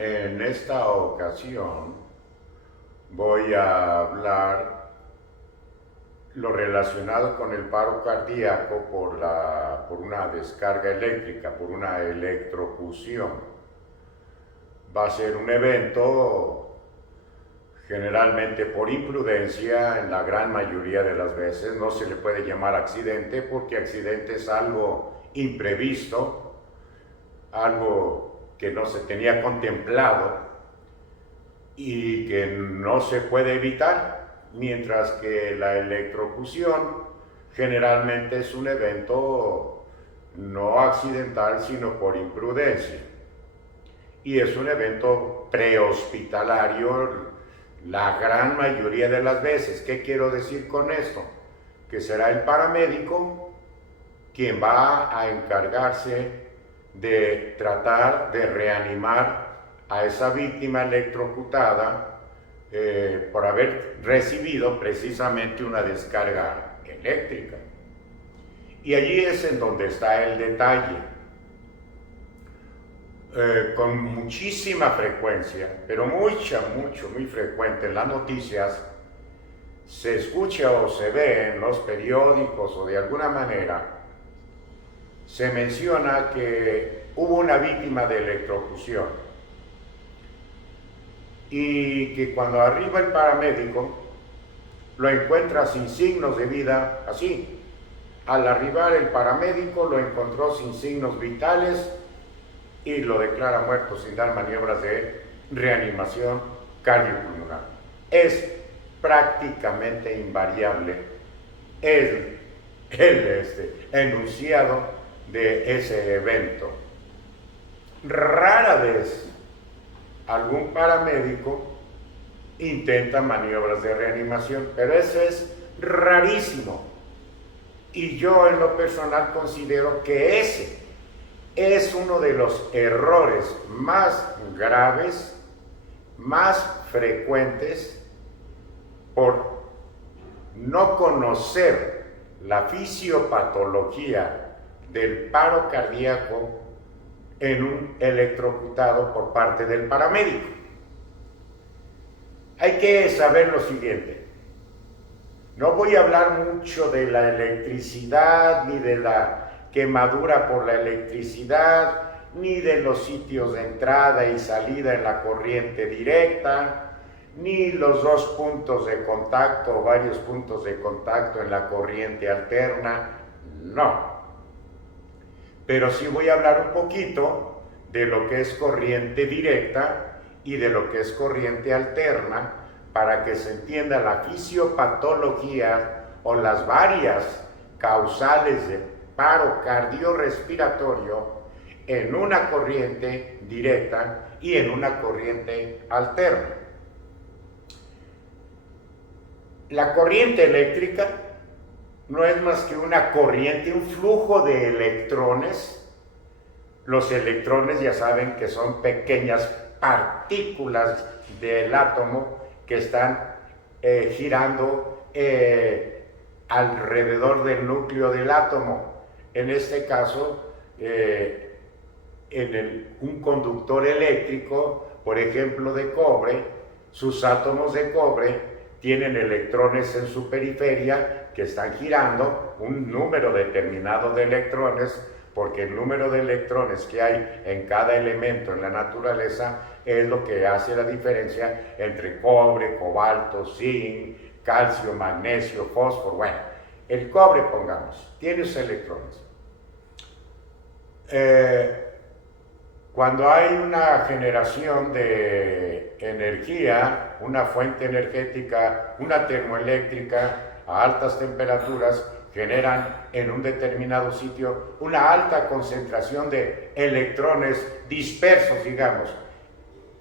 En esta ocasión voy a hablar lo relacionado con el paro cardíaco por una descarga eléctrica, por una electrocución. Va a ser un evento generalmente por imprudencia, en la gran mayoría de las veces. No se le puede llamar accidente porque accidente es algo imprevisto, algo que no se tenía contemplado y que no se puede evitar, mientras que la electrocución generalmente es un evento no accidental sino por imprudencia, y es un evento prehospitalario la gran mayoría de las veces. ¿Qué quiero decir con esto? Que será el paramédico quien va a encargarse de tratar de reanimar a esa víctima electrocutada por haber recibido precisamente una descarga eléctrica. Y allí es en donde está el detalle. Con muchísima frecuencia, pero muy frecuente en las noticias, se escucha o se ve en los periódicos o de alguna manera, se menciona que hubo una víctima de electrocución y que cuando arriba el paramédico lo encuentra sin signos de vida, así. Al arribar el paramédico lo encontró sin signos vitales y lo declara muerto sin dar maniobras de reanimación cardiopulmonar. Es prácticamente invariable el enunciado de ese evento. Rara vez algún paramédico intenta maniobras de reanimación, pero eso es rarísimo. Y yo en lo personal considero que ese es uno de los errores más graves, más frecuentes, por no conocer la fisiopatología del paro cardíaco en un electrocutado por parte del paramédico. Hay que saber lo siguiente: no voy a hablar mucho de la electricidad, ni de la quemadura por la electricidad, ni de los sitios de entrada y salida en la corriente directa, ni los dos puntos de contacto o varios puntos de contacto en la corriente alterna, no. Pero sí voy a hablar un poquito de lo que es corriente directa y de lo que es corriente alterna, para que se entienda la fisiopatología o las varias causales de paro cardiorrespiratorio en una corriente directa y en una corriente alterna. La corriente eléctrica no es más que una corriente, un flujo de electrones. Los electrones ya saben que son pequeñas partículas del átomo que están girando alrededor del núcleo del átomo. En este caso, un conductor eléctrico, por ejemplo de cobre, sus átomos de cobre tienen electrones en su periferia que están girando un número determinado de electrones, porque el número de electrones que hay en cada elemento en la naturaleza es lo que hace la diferencia entre cobre, cobalto, zinc, calcio, magnesio, fósforo. Bueno, el cobre, pongamos, tiene sus electrones. Cuando hay una generación de energía, una fuente energética, una termoeléctrica a altas temperaturas, generan en un determinado sitio una alta concentración de electrones dispersos, digamos,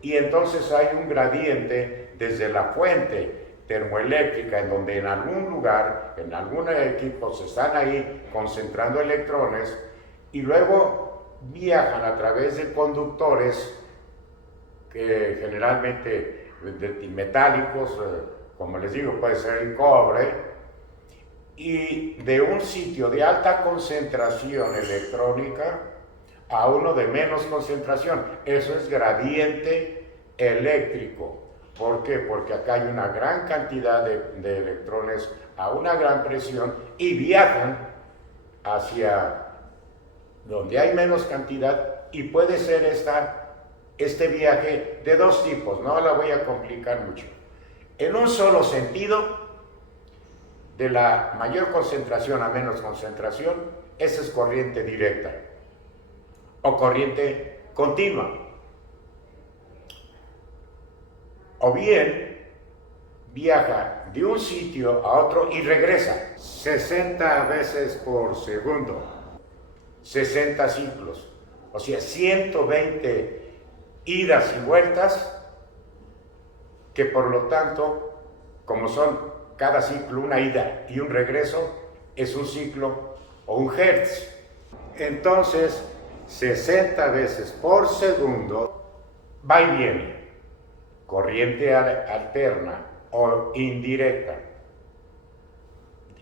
y entonces hay un gradiente desde la fuente termoeléctrica, en donde en algún lugar, en algún equipo se están ahí concentrando electrones, y luego viajan a través de conductores que generalmente metálicos, como les digo, puede ser el cobre, y de un sitio de alta concentración electrónica a uno de menos concentración. Eso es gradiente eléctrico. ¿Por qué? Porque acá hay una gran cantidad de electrones a una gran presión y viajan hacia donde hay menos cantidad, y puede ser este viaje de dos tipos, no la voy a complicar mucho. En un solo sentido, de la mayor concentración a menos concentración, esa es corriente directa o corriente continua. O bien viaja de un sitio a otro y regresa 60 veces por segundo, 60 ciclos, o sea, 120 idas y vueltas, que por lo tanto, como son cada ciclo una ida y un regreso, es un ciclo o un hertz. Entonces, 60 veces por segundo va y viene, corriente alterna o indirecta.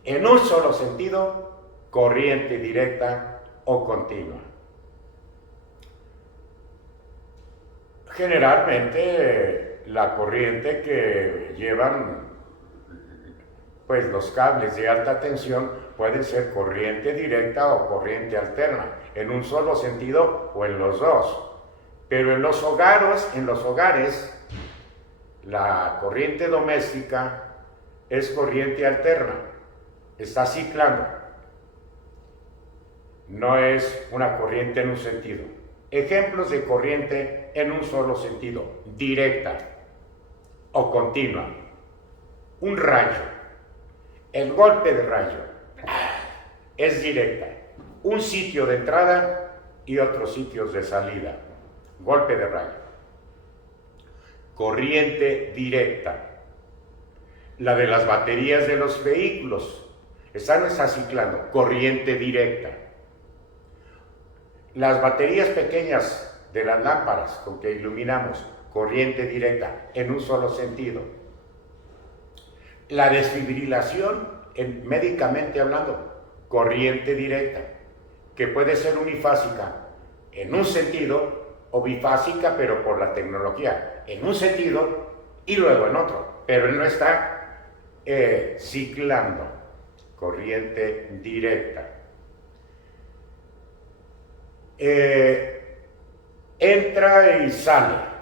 En un solo sentido, corriente directa o continua. Generalmente la corriente que llevan pues los cables de alta tensión pueden ser corriente directa o corriente alterna, en un solo sentido o en los dos. Pero en los hogares, la corriente doméstica es corriente alterna, está ciclando, no es una corriente en un sentido. Ejemplos de corriente en un solo sentido, directa o continua. Un rayo. El golpe de rayo es directa. Un sitio de entrada y otros sitios de salida. Golpe de rayo. Corriente directa. La de las baterías de los vehículos. Esa no está ciclando. Corriente directa. Las baterías pequeñas de las lámparas con que iluminamos. Corriente directa en un solo sentido. La desfibrilación, médicamente hablando, corriente directa, que puede ser unifásica en un sentido o bifásica, pero por la tecnología, en un sentido y luego en otro, pero él no está ciclando, corriente directa. Entra y sale.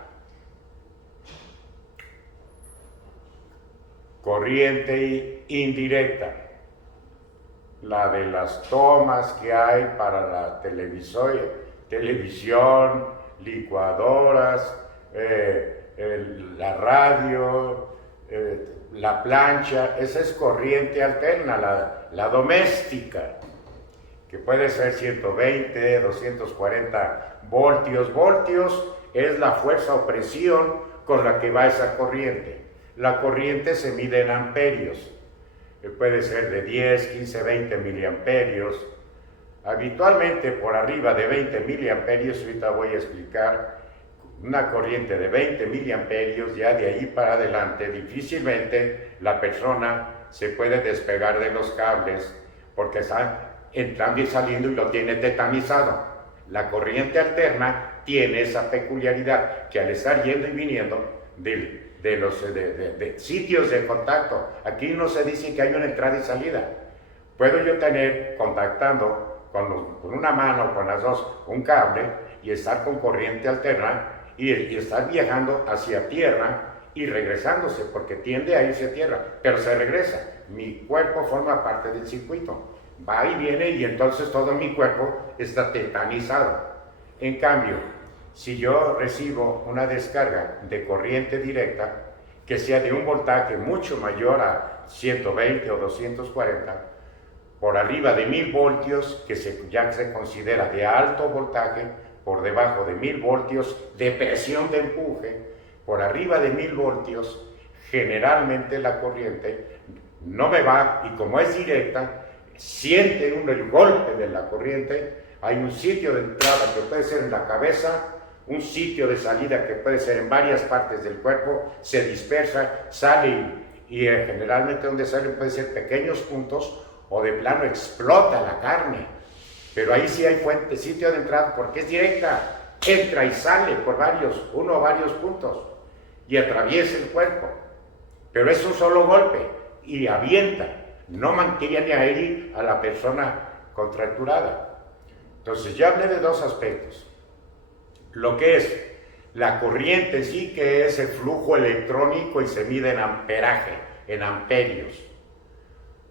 Corriente indirecta, la de las tomas que hay para la televisión, licuadoras, la radio, la plancha, esa es corriente alterna, la doméstica, que puede ser 120, 240 voltios. Voltios es la fuerza o presión con la que va esa corriente. La corriente se mide en amperios, puede ser de 10, 15, 20 miliamperios. Habitualmente por arriba de 20 miliamperios, ahorita voy a explicar, una corriente de 20 miliamperios, ya de ahí para adelante, difícilmente la persona se puede despegar de los cables porque está entrando y saliendo y lo tiene tetanizado. La corriente alterna tiene esa peculiaridad que al estar yendo y viniendo de los sitios de contacto. Aquí no se dice que hay una entrada y salida. Puedo yo tener contactando con una mano o con las dos un cable y estar con corriente alterna y estar viajando hacia tierra y regresándose, porque tiende a irse a tierra, pero se regresa. Mi cuerpo forma parte del circuito. Va y viene y entonces todo mi cuerpo está tetanizado. En cambio, si yo recibo una descarga de corriente directa que sea de un voltaje mucho mayor a 120 o 240, por arriba de 1000 voltios, que ya se considera de alto voltaje, por debajo de 1000 voltios de presión de empuje, por arriba de 1000 voltios, generalmente la corriente no me va, y como es directa, siente uno el golpe de la corriente. Hay un sitio de entrada que puede ser en la cabeza, un sitio de salida que puede ser en varias partes del cuerpo, se dispersa, sale y generalmente donde sale puede ser pequeños puntos o de plano explota la carne. pero ahí sí hay fuente, sitio de entrada, porque es directa, entra y sale por uno o varios puntos, y atraviesa el cuerpo, pero es un solo golpe, y avienta, no mantiene ahí a la persona contracturada. Entonces ya hablé de dos aspectos, lo que es la corriente en sí, que es el flujo electrónico y se mide en amperaje, en amperios,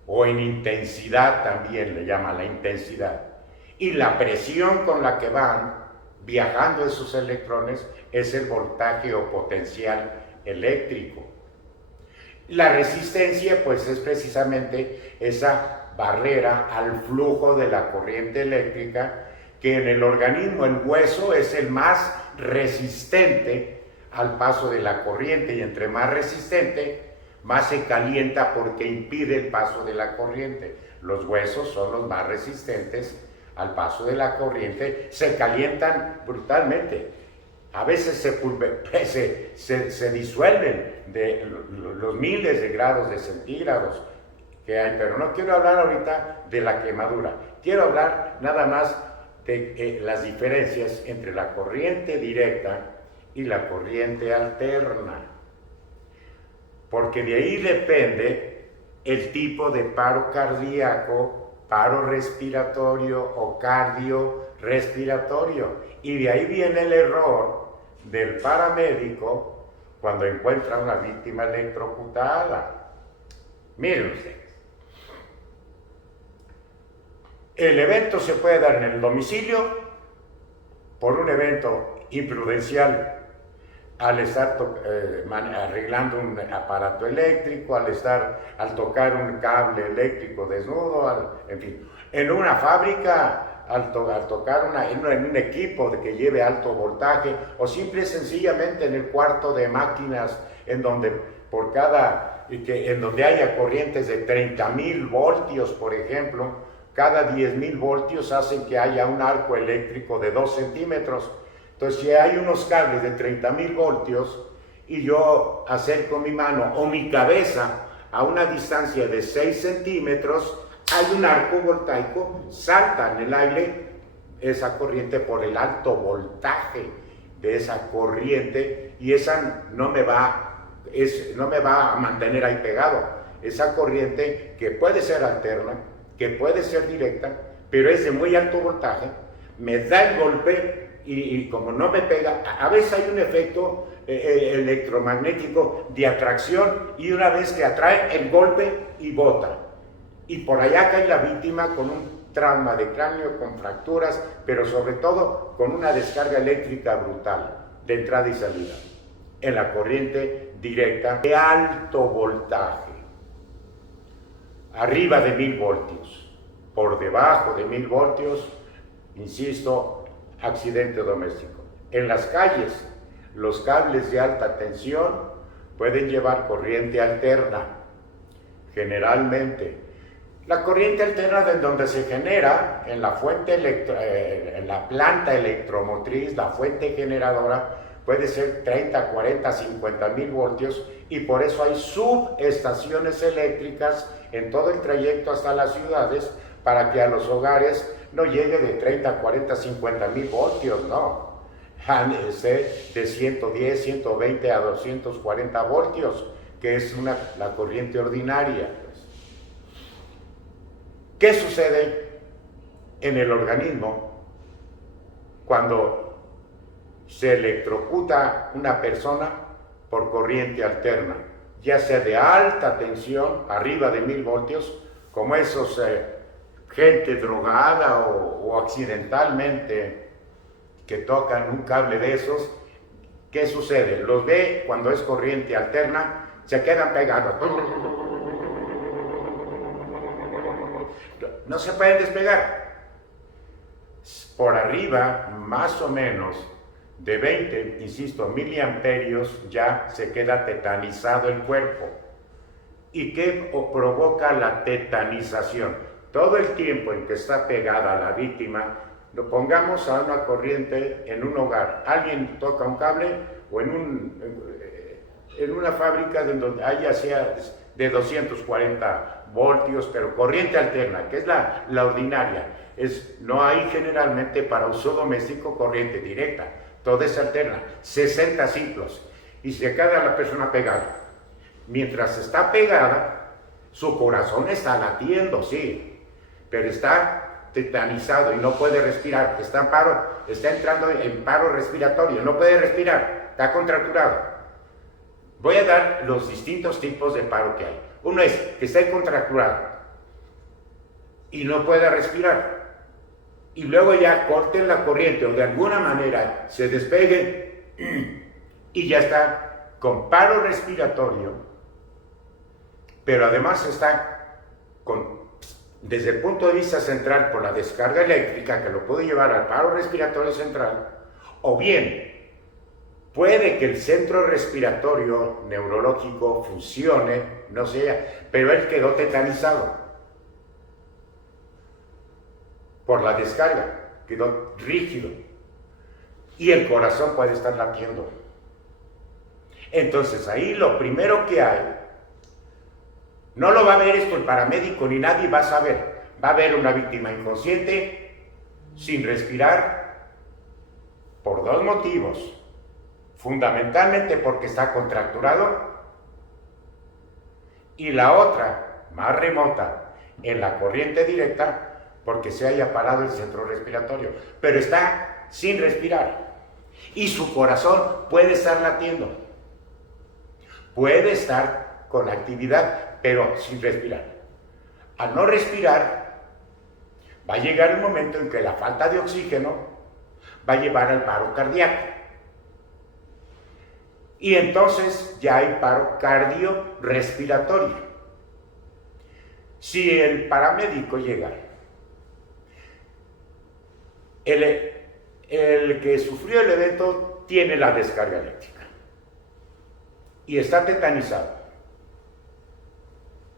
o en intensidad también le llama la intensidad. Y la presión con la que van viajando esos electrones es el voltaje o potencial eléctrico. La resistencia pues es precisamente esa barrera al flujo de la corriente eléctrica, que en el organismo, el hueso es el más resistente al paso de la corriente, y entre más resistente, más se calienta porque impide el paso de la corriente. Los huesos son los más resistentes al paso de la corriente, se calientan brutalmente. A veces se disuelven de los miles de grados de centígrados que hay, pero no quiero hablar ahorita de la quemadura. Quiero hablar nada más de las diferencias entre la corriente directa y la corriente alterna, porque de ahí depende el tipo de paro cardíaco, paro respiratorio o cardiorrespiratorio, y de ahí viene el error del paramédico cuando encuentra una víctima electrocutada. Miren ustedes, el evento se puede dar en el domicilio por un evento imprudencial, al estar arreglando un aparato eléctrico, al tocar un cable eléctrico desnudo, en fin. En una fábrica, al tocar en un equipo que lleve alto voltaje, o simple y sencillamente en el cuarto de máquinas, en donde haya corrientes de 30.000 voltios, por ejemplo. Cada 10.000 voltios hacen que haya un arco eléctrico de 2 centímetros. Entonces, si hay unos cables de 30.000 voltios y yo acerco mi mano o mi cabeza a una distancia de 6 centímetros, hay un arco voltaico, salta en el aire esa corriente por el alto voltaje de esa corriente, y esa no me va a mantener ahí pegado. Esa corriente, que puede ser alterna, que puede ser directa, pero es de muy alto voltaje, me da el golpe y como no me pega, a veces hay un efecto electromagnético de atracción, y una vez que atrae el golpe y bota, y por allá cae la víctima con un trauma de cráneo, con fracturas, pero sobre todo con una descarga eléctrica brutal de entrada y salida en la corriente directa de alto voltaje, arriba de 1000 voltios, por debajo de 1000 voltios, insisto, accidente doméstico. En las calles, los cables de alta tensión pueden llevar corriente alterna, generalmente. La corriente alterna, de donde se genera en la en la planta electromotriz, la fuente generadora, puede ser 30, 40, 50.000 voltios, y por eso hay subestaciones eléctricas en todo el trayecto hasta las ciudades, para que a los hogares no llegue de 30, 40, 50.000 voltios, no. De 110, 120 a 240 voltios, que es la corriente ordinaria. ¿Qué sucede en el organismo cuando se electrocuta una persona por corriente alterna, ya sea de alta tensión, arriba de 1000 voltios, como esos gente drogada o accidentalmente que tocan un cable de esos? ¿Qué sucede? Los ve cuando es corriente alterna, se quedan pegados, no se pueden despegar. Por arriba, más o menos de 20, insisto, miliamperios, ya se queda tetanizado el cuerpo. ¿Y qué provoca la tetanización? Todo el tiempo en que está pegada la víctima, lo pongamos a una corriente en un hogar, alguien toca un cable, o en una fábrica donde haya sea de 240 voltios, pero corriente alterna, que es la ordinaria. No hay generalmente para uso doméstico corriente directa, todo es alterna, 60 ciclos, y se queda la persona pegada. Mientras está pegada, su corazón está latiendo, sí, pero está tetanizado y no puede respirar, está entrando en paro respiratorio, no puede respirar, está contracturado. Voy a dar los distintos tipos de paro que hay. Uno es que esté contracturado y no pueda respirar, y luego ya corten la corriente o de alguna manera se despegue y ya está con paro respiratorio, pero además está desde el punto de vista central por la descarga eléctrica que lo puede llevar al paro respiratorio central, o bien puede que el centro respiratorio neurológico funcione, no sé, pero él quedó tetanizado por la descarga, quedó rígido y el corazón puede estar latiendo. Entonces ahí lo primero que hay, no lo va a ver esto el paramédico ni nadie va a saber, va a ver una víctima inconsciente, sin respirar, por dos motivos, fundamentalmente porque está contracturado, y la otra, más remota, en la corriente directa, porque se haya parado el centro respiratorio, pero está sin respirar, y su corazón puede estar latiendo, puede estar con actividad, pero sin respirar. Al no respirar, va a llegar el momento en que la falta de oxígeno va a llevar al paro cardíaco. Y entonces ya hay paro cardiorrespiratorio. Si el paramédico llega, el que sufrió el evento tiene la descarga eléctrica y está tetanizado.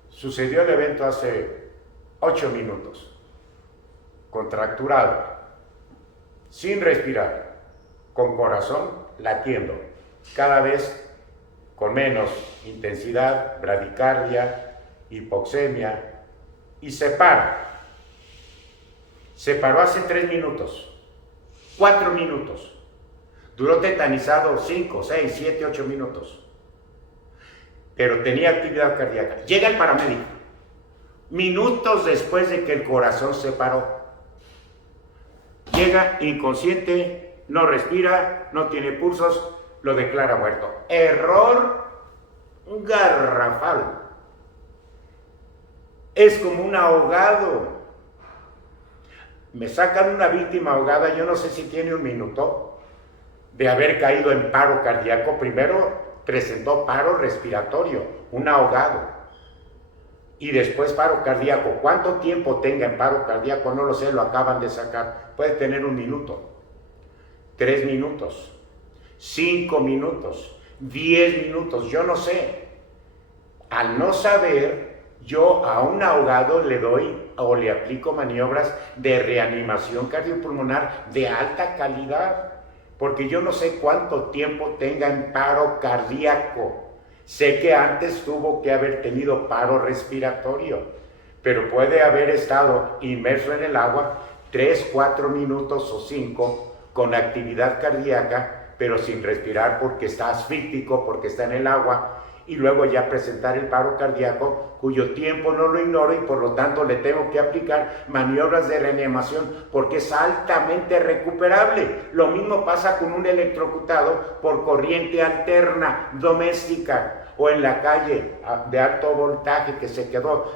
Sucedió el evento hace 8 minutos, contracturado, sin respirar, con corazón latiendo, cada vez con menos intensidad, bradicardia, hipoxemia, y se para. Se paró hace 3 minutos, 4 minutos, duró tetanizado 5, 6, 7, 8 minutos, pero tenía actividad cardíaca. Llega el paramédico, minutos después de que el corazón se paró. Llega inconsciente, no respira, no tiene pulsos, lo declara muerto. Error garrafal. Es como un ahogado. Me sacan una víctima ahogada, yo no sé si tiene un minuto de haber caído en paro cardíaco. Primero presentó paro respiratorio, un ahogado, y después paro cardíaco. ¿Cuánto tiempo tenga en paro cardíaco? No lo sé, lo acaban de sacar. Puede tener 1 minuto, 3 minutos, 5 minutos, 10 minutos, yo no sé. Al no saber, yo a un ahogado le doy o le aplico maniobras de reanimación cardiopulmonar de alta calidad, porque yo no sé cuánto tiempo tenga en paro cardíaco. Sé que antes tuvo que haber tenido paro respiratorio, pero puede haber estado inmerso en el agua 3, 4 minutos o 5 con actividad cardíaca, pero sin respirar porque está asfíctico, porque está en el agua, y luego ya presentar el paro cardíaco, cuyo tiempo no lo ignoro y por lo tanto le tengo que aplicar maniobras de reanimación porque es altamente recuperable. Lo mismo pasa con un electrocutado por corriente alterna doméstica o en la calle de alto voltaje que se quedó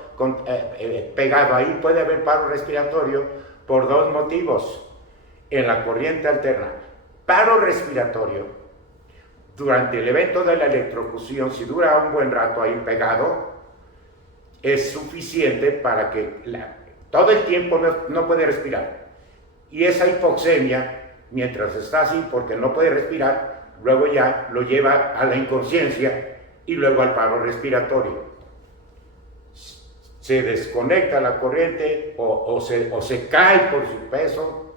pegado ahí. Puede haber paro respiratorio por 2 motivos en la corriente alterna. Paro respiratorio durante el evento de la electrocución, si dura un buen rato ahí pegado, es suficiente para que todo el tiempo no puede respirar. Y esa hipoxemia, mientras está así porque no puede respirar, luego ya lo lleva a la inconsciencia y luego al paro respiratorio. Se desconecta la corriente o se cae por su peso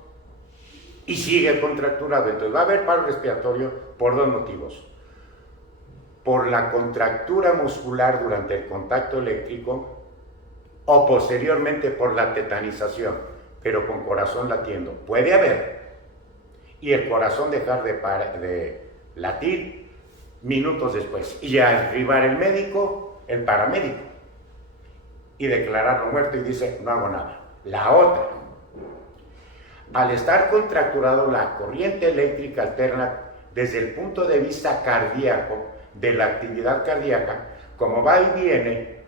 y sigue contracturado. Entonces va a haber paro respiratorio por 2 motivos. Por la contractura muscular durante el contacto eléctrico o posteriormente por la tetanización. pero con corazón latiendo. Puede haber, y el corazón dejar de latir minutos después, y ya arribar el médico, el paramédico, y declararlo muerto y dice, no hago nada. La otra, al estar contracturado, la corriente eléctrica alterna desde el punto de vista cardíaco, de la actividad cardíaca, como va y viene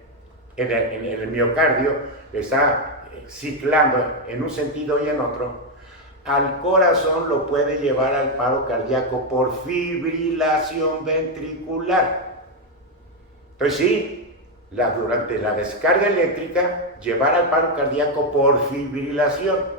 en el miocardio, está ciclando en un sentido y en otro, al corazón lo puede llevar al paro cardíaco por fibrilación ventricular. Entonces sí, durante la descarga eléctrica, llevar al paro cardíaco por fibrilación.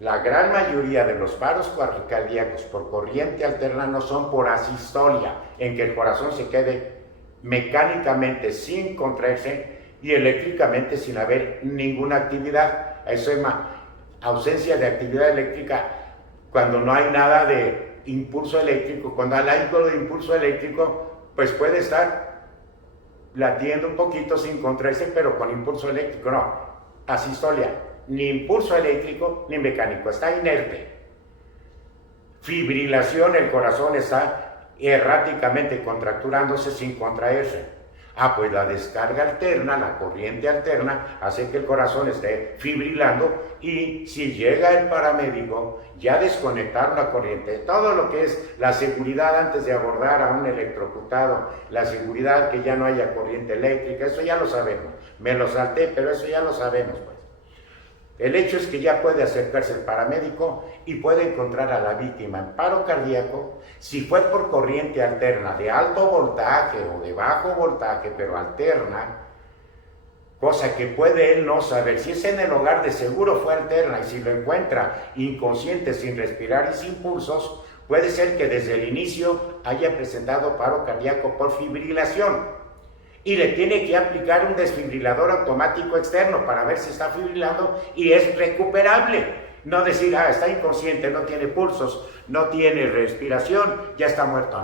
La gran mayoría de los paros cardíacos por corriente alterna no son por asistolia, en que el corazón se quede mecánicamente sin contraerse y eléctricamente sin haber ninguna actividad. Eso es ausencia de actividad eléctrica cuando no hay nada de impulso eléctrico. Cuando hay algo de impulso eléctrico, pues puede estar latiendo un poquito sin contraerse, pero con impulso eléctrico. No, asistolia, ni impulso eléctrico ni mecánico, está inerte. Fibrilación, el corazón está erráticamente contracturándose sin contraerse. Pues la descarga alterna, la corriente alterna, hace que el corazón esté fibrilando, y si llega el paramédico, ya desconectaron la corriente. Todo lo que es la seguridad antes de abordar a un electrocutado, la seguridad que ya no haya corriente eléctrica, eso ya lo sabemos. Me lo salté, pero eso ya lo sabemos, pues. El hecho es que ya puede acercarse el paramédico y puede encontrar a la víctima en paro cardíaco. Si fue por corriente alterna de alto voltaje o de bajo voltaje, pero alterna, cosa que puede él no saber. Si es en el hogar, de seguro fue alterna, y si lo encuentra inconsciente, sin respirar y sin pulsos, puede ser que desde el inicio haya presentado paro cardíaco por fibrilación. Y le tiene que aplicar un desfibrilador automático externo para ver si está fibrilando y es recuperable. No decir, está inconsciente, no tiene pulsos, no tiene respiración, ya está muerto.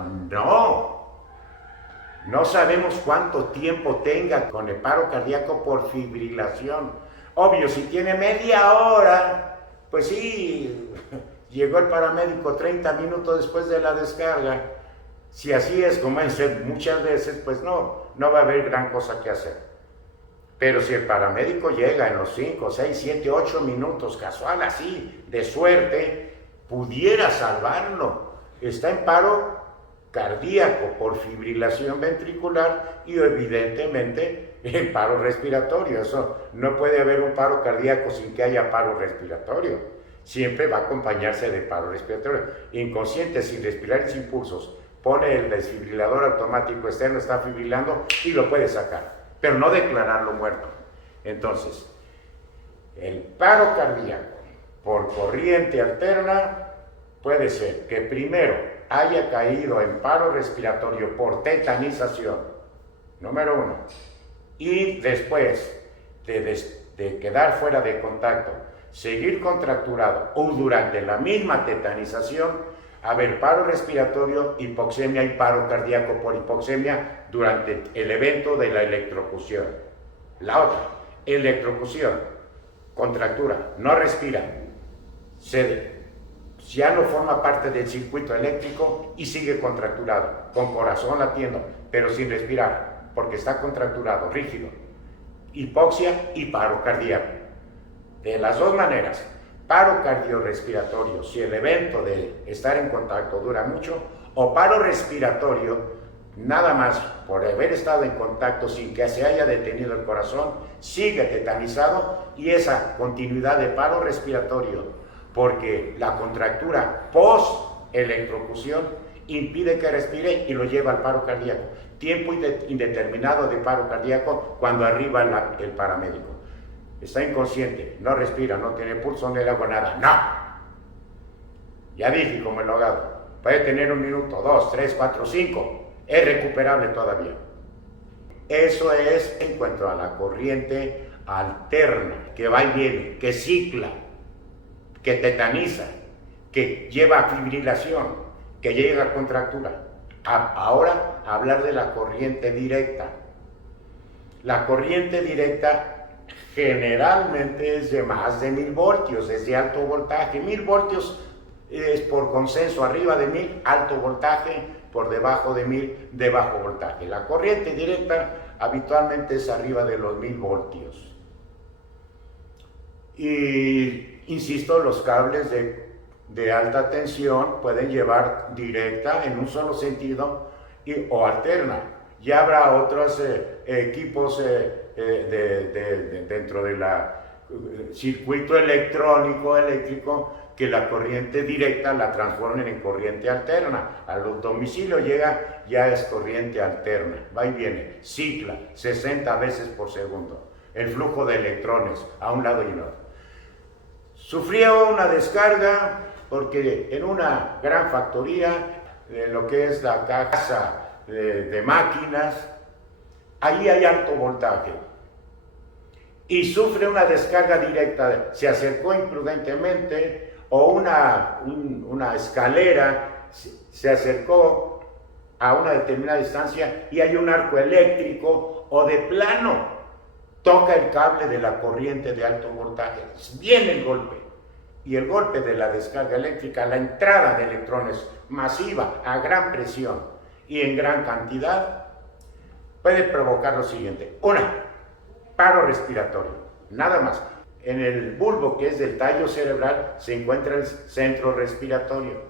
No sabemos cuánto tiempo tenga con el paro cardíaco por fibrilación. Obvio, si tiene media hora, pues sí, llegó el paramédico 30 minutos después de la descarga. Si así es, como es muchas veces, pues no va a haber gran cosa que hacer. Pero si el paramédico llega en los 5, 6, 7, 8 minutos, casual así, de suerte, pudiera salvarlo. Está en paro cardíaco por fibrilación ventricular y evidentemente en paro respiratorio. Eso no puede haber un paro cardíaco sin que haya paro respiratorio. Siempre va a acompañarse de paro respiratorio. Inconsciente, sin respirar y sin pulsos, pone el desfibrilador automático externo, está fibrilando y lo puede sacar, pero no declararlo muerto. Entonces, el paro cardíaco por corriente alterna puede ser que primero haya caído en paro respiratorio por tetanización, número 1, y después de quedar fuera de contacto, seguir contracturado o durante la misma tetanización, haber paro respiratorio, hipoxemia y paro cardíaco por hipoxemia durante el evento de la electrocución. La otra, electrocución, contractura, no respira, ya no forma parte del circuito eléctrico y sigue contracturado, con corazón latiendo, pero sin respirar, porque está contracturado, rígido. Hipoxia y paro cardíaco. De las dos maneras, paro cardiorrespiratorio, si el evento de estar en contacto dura mucho, o paro respiratorio, nada más por haber estado en contacto sin que se haya detenido el corazón, sigue tetanizado, y esa continuidad de paro respiratorio, porque la contractura post-electrocución impide que respire y lo lleva al paro cardíaco. Tiempo indeterminado de paro cardíaco cuando arriba el paramédico. Está inconsciente, no respira, no tiene pulso, no le hago nada. ¡No! Ya dije, como el ahogado, puede tener 1 minuto, 2, 3, 4, 5. Es recuperable todavía. Eso es en cuanto a la corriente alterna, que va y viene, que cicla, que tetaniza, que lleva a fibrilación, que llega a contractura. Ahora, hablar de la corriente directa. La corriente directa generalmente es de más de 1000 voltios, es de alto voltaje. 1000 voltios es por consenso arriba de 1000, alto voltaje, por debajo de 1000, de bajo voltaje. La corriente directa habitualmente es arriba de los 1000 voltios. Y insisto, los cables de alta tensión pueden llevar directa en un solo sentido o alterna. Ya habrá otros equipos dentro del circuito electrónico eléctrico que la corriente directa la transformen en corriente alterna. A los domicilios llega, ya es corriente alterna, va y viene, cicla 60 veces por segundo el flujo de electrones a un lado y al otro. Sufrió una descarga porque en una gran factoría, lo que es la casa de máquinas, ahí hay alto voltaje y sufre una descarga directa. Se acercó imprudentemente, o una escalera se acercó a una determinada distancia y hay un arco eléctrico, o de plano toca el cable de la corriente de alto voltaje. Viene el golpe, y el golpe de la descarga eléctrica, la entrada de electrones masiva a gran presión y en gran cantidad, puede provocar lo siguiente: paro respiratorio, nada más. En el bulbo, que es del tallo cerebral, se encuentra el centro respiratorio,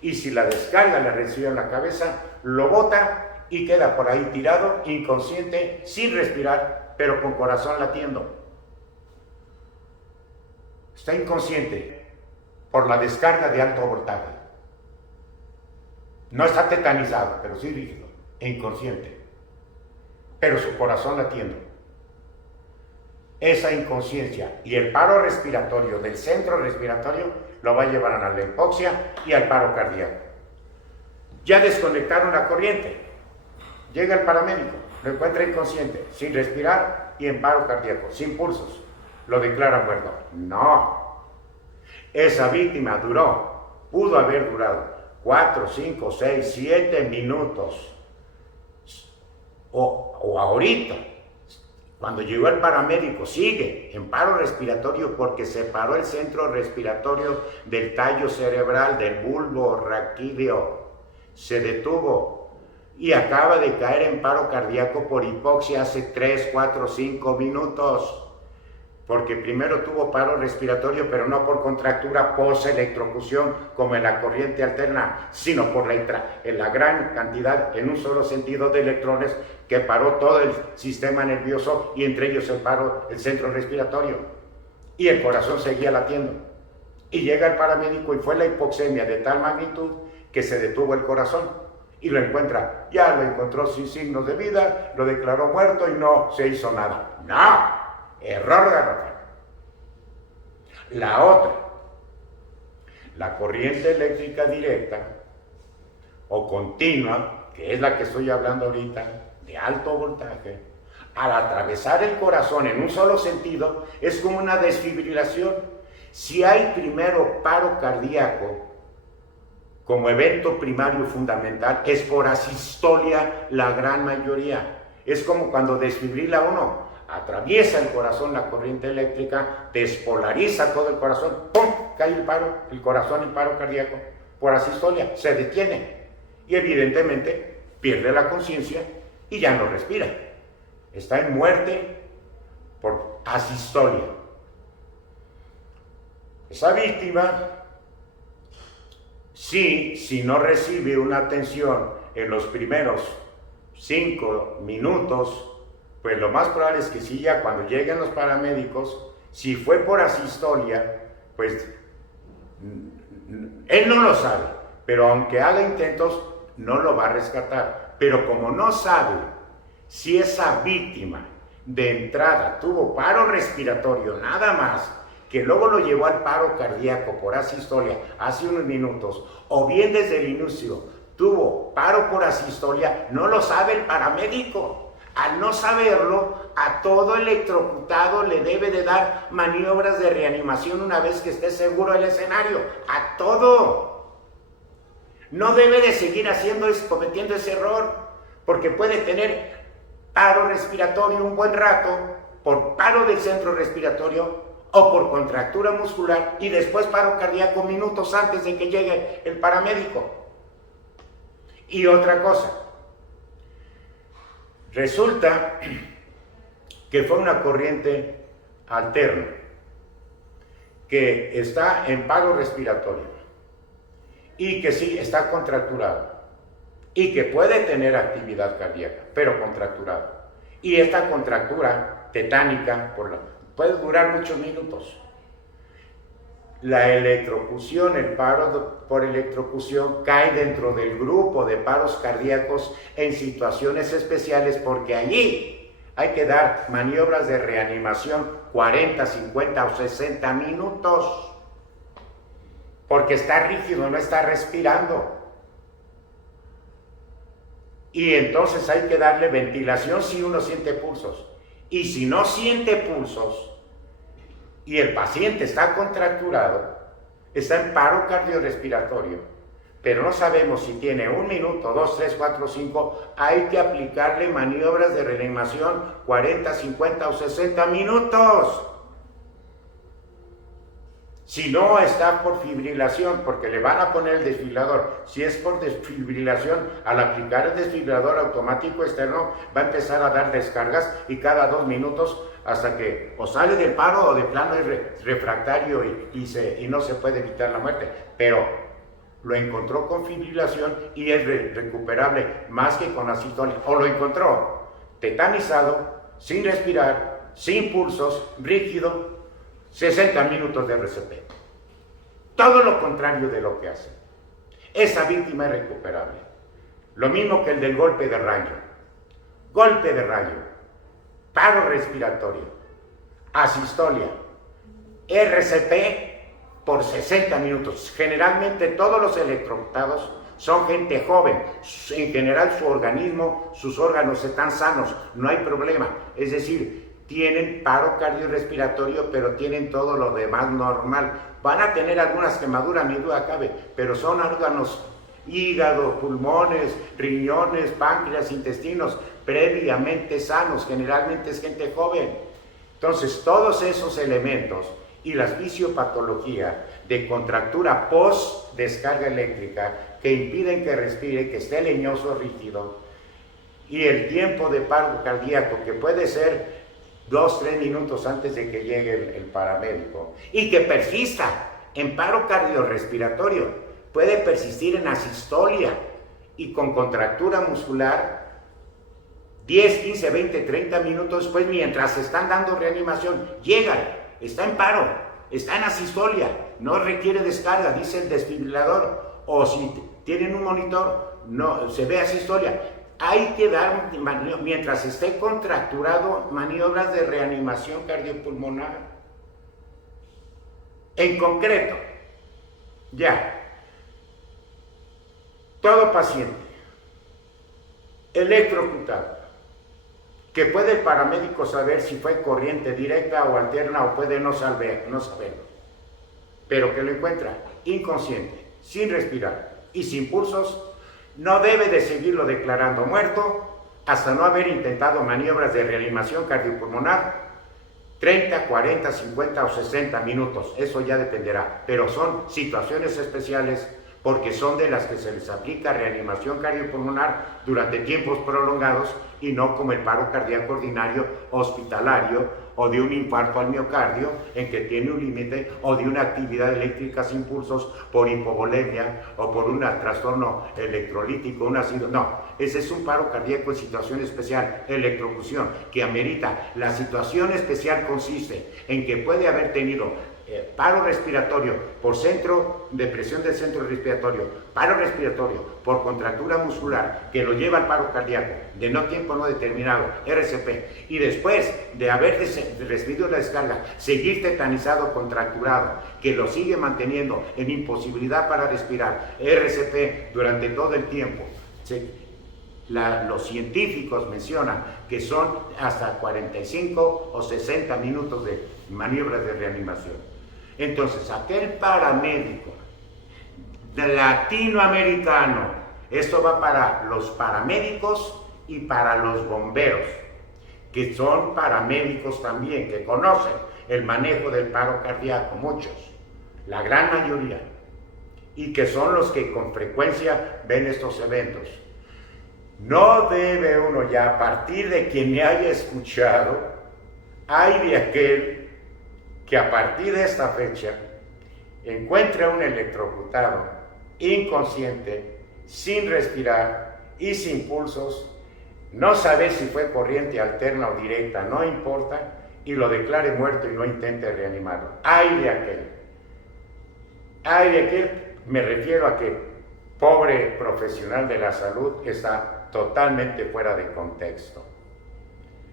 y si la descarga la recibe en la cabeza, lo bota y queda por ahí tirado, inconsciente, sin respirar, pero con corazón latiendo. Está inconsciente por la descarga de alto voltaje. No está tetanizado, pero sí rígido e inconsciente, pero su corazón latiendo. Esa inconsciencia y el paro respiratorio del centro respiratorio lo va a llevar a la hipoxia y al paro cardíaco. Ya desconectaron la corriente, llega el paramédico, lo encuentra inconsciente, sin respirar y en paro cardíaco, sin pulsos, lo declara muerto. No, esa víctima pudo haber durado 4, 5, 6, 7 minutos, o ahorita, cuando llegó el paramédico, sigue en paro respiratorio porque se paró el centro respiratorio del tallo cerebral, del bulbo raquídeo. Se detuvo y acaba de caer en paro cardíaco por hipoxia hace 3, 4, 5 minutos. Porque primero tuvo paro respiratorio, pero no por contractura post-electrocución como en la corriente alterna, sino por la gran cantidad en un solo sentido de electrones que paró todo el sistema nervioso, y entre ellos el centro respiratorio. Y el corazón seguía latiendo. Y llega el paramédico y fue la hipoxemia de tal magnitud que se detuvo el corazón. Y lo encontró sin signos de vida, lo declaró muerto y no se hizo nada. ¡No! Error garrafal. La otra, la corriente eléctrica directa o continua, que es la que estoy hablando ahorita, de alto voltaje, al atravesar el corazón en un solo sentido, es como una desfibrilación. Si hay primero paro cardíaco como evento primario fundamental, es por asistolia la gran mayoría. Es como cuando desfibrila uno. Atraviesa el corazón la corriente eléctrica, despolariza todo el corazón, ¡pum!, cae el corazón en paro cardíaco por asistolia, se detiene y evidentemente pierde la conciencia y ya no respira. Está en muerte por asistolia. Esa víctima, si no recibe una atención en los primeros 5 minutos, pues lo más probable es que sí, ya cuando lleguen los paramédicos, si fue por asistolia, pues él no lo sabe, pero aunque haga intentos, no lo va a rescatar. Pero como no sabe si esa víctima de entrada tuvo paro respiratorio nada más, que luego lo llevó al paro cardíaco por asistolia hace unos minutos, o bien desde el inicio tuvo paro por asistolia, no lo sabe el paramédico. Al no saberlo, a todo electrocutado le debe de dar maniobras de reanimación una vez que esté seguro del escenario. ¡A todo! No debe de seguir cometiendo ese error, porque puede tener paro respiratorio un buen rato por paro del centro respiratorio o por contractura muscular y después paro cardíaco minutos antes de que llegue el paramédico. Y otra cosa, resulta que fue una corriente alterna que está en paro respiratorio y que sí está contracturado y que puede tener actividad cardíaca, pero contracturado. Y esta contractura tetánica puede durar muchos minutos. La electrocución, el paro por electrocución, cae dentro del grupo de paros cardíacos en situaciones especiales porque allí hay que dar maniobras de reanimación 40, 50 o 60 minutos porque está rígido, no está respirando. Y entonces hay que darle ventilación si uno siente pulsos. Y si no siente pulsos y el paciente está contracturado, está en paro cardiorrespiratorio, pero no sabemos si tiene 1 minuto, 2, 3, 4, 5, hay que aplicarle maniobras de reanimación 40, 50 o 60 minutos. Si no está por fibrilación, porque le van a poner el desfibrilador. Si es por desfibrilación, al aplicar el desfibrilador automático externo, va a empezar a dar descargas y cada 2 minutos hasta que o sale del paro o de plano es refractario y no se puede evitar la muerte. Pero lo encontró con fibrilación y es recuperable más que con asistolia. O lo encontró tetanizado, sin respirar, sin pulsos, rígido, 60 minutos de RCP. Todo lo contrario de lo que hace. Esa víctima es recuperable. Lo mismo que el del golpe de rayo. Golpe de rayo, paro respiratorio, asistolia, RCP por 60 minutos. Generalmente todos los electrocutados son gente joven. En general su organismo, sus órganos están sanos, no hay problema. Es decir, tienen paro cardiorrespiratorio, pero tienen todo lo demás normal. Van a tener algunas quemaduras, ni duda cabe, pero son órganos, hígado, pulmones, riñones, páncreas, intestinos, previamente sanos. Generalmente es gente joven. Entonces, todos esos elementos y la fisiopatología de contractura post-descarga eléctrica que impiden que respire, que esté leñoso, rígido, y el tiempo de paro cardíaco, que puede ser 2, 3 minutos antes de que llegue el paramédico, y que persista en paro cardiorrespiratorio, puede persistir en asistolia y con contractura muscular 10, 15, 20, 30 minutos después, mientras están dando reanimación, llegan, está en paro, está en asistolia, no requiere descarga, dice el desfibrilador, o si tienen un monitor, no se ve asistolia. Hay que dar, mientras esté contracturado, maniobras de reanimación cardiopulmonar. En concreto, ya, todo paciente electrocutado, que puede el paramédico saber si fue corriente directa o alterna o puede no saberlo, pero que lo encuentra inconsciente, sin respirar y sin pulsos, no debe de seguirlo declarando muerto hasta no haber intentado maniobras de reanimación cardiopulmonar 30, 40, 50 o 60 minutos. Eso ya dependerá, pero son situaciones especiales porque son de las que se les aplica reanimación cardiopulmonar durante tiempos prolongados y no como el paro cardíaco ordinario hospitalario o de un infarto al miocardio en que tiene un límite, o de una actividad eléctrica sin pulsos por hipovolemia o por un trastorno electrolítico, no, ese es un paro cardíaco en situación especial, electrocución, que amerita. La situación especial consiste en que puede haber tenido paro respiratorio por centro de presión del centro respiratorio, paro respiratorio por contractura muscular que lo lleva al paro cardíaco de no tiempo no determinado, RCP, y después de haber recibido la descarga, seguir tetanizado, contracturado, que lo sigue manteniendo en imposibilidad para respirar, RCP durante todo el tiempo. Los científicos mencionan que son hasta 45 o 60 minutos de maniobras de reanimación. Entonces, aquel paramédico latinoamericano, esto va para los paramédicos y para los bomberos, que son paramédicos también, que conocen el manejo del paro cardíaco, muchos, la gran mayoría, y que son los que con frecuencia ven estos eventos. No debe uno ya, a partir de quien me haya escuchado, hay de aquel que a partir de esta fecha encuentre a un electrocutado, inconsciente, sin respirar y sin pulsos, no sabe si fue corriente alterna o directa, no importa, y lo declare muerto y no intente reanimarlo. Hay de aquel, me refiero a que pobre profesional de la salud está totalmente fuera de contexto.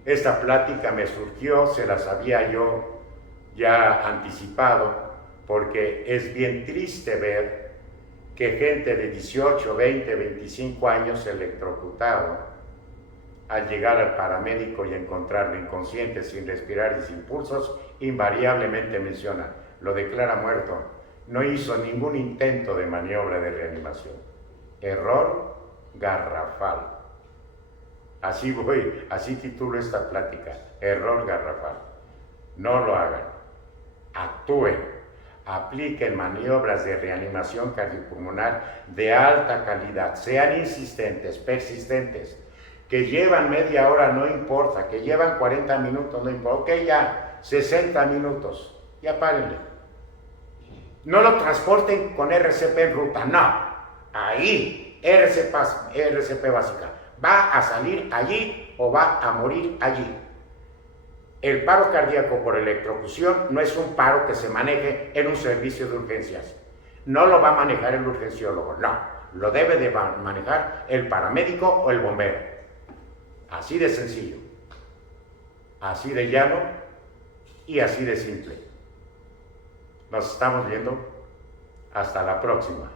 Esta plática me surgió, se las había yo ya anticipado, porque es bien triste ver que gente de 18, 20, 25 años electrocutado, al llegar al paramédico y encontrarlo inconsciente, sin respirar y sin pulsos, invariablemente menciona, lo declara muerto, no hizo ningún intento de maniobra de reanimación. Error garrafal. Así titulo esta plática, error garrafal. No lo hagan, actúen, apliquen maniobras de reanimación cardiopulmonar de alta calidad, sean insistentes, persistentes, que llevan media hora, no importa, que llevan 40 minutos, no importa, ok, ya 60 minutos, ya párenle. No lo transporten con RCP en ruta, no, ahí, RCP básica, va a salir allí o va a morir allí. El paro cardíaco por electrocución no es un paro que se maneje en un servicio de urgencias. No lo va a manejar el urgenciólogo, no. Lo debe de manejar el paramédico o el bombero. Así de sencillo, así de llano y así de simple. Nos estamos viendo. Hasta la próxima.